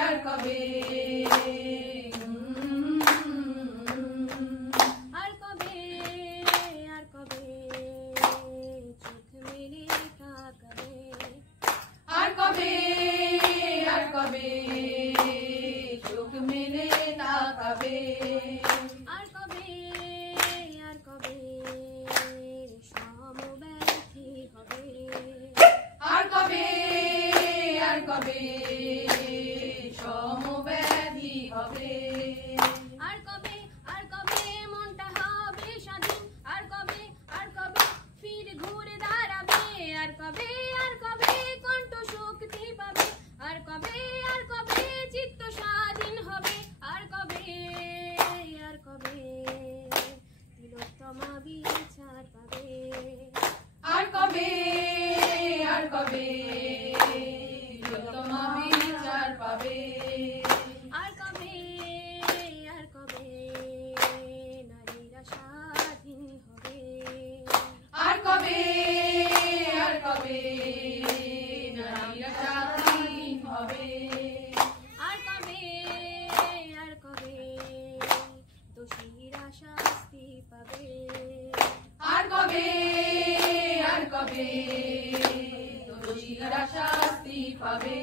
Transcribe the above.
আর কবে আর কবে আর কবে চোখ মেলে তাকাবে আর কবে আর কবে চোখ মেলে তাকাবে আর কবে আর কবে সমব্যথী হবে আর কবে সমব্যাধি হবে আর কবে মনটা হবে স্বাধীন আর কবে ফির ঘুরে দাঁড়াবে আর কবে কণ্ঠ শক্তি পাবে আর কবে চিত্ত স্বাধীন হবে আর কবে তিলোত্তমা বিচার পাবে আর কবে তিলোত্তমা বিচার পাবে আর কবে নারীরা স্বাধীন হবে আর কবে নারীরা স্বাধীন হবে আর কবে দোষীরা শাস্তি পাবে আর কবে দোষীরা শাস্তি পাবে।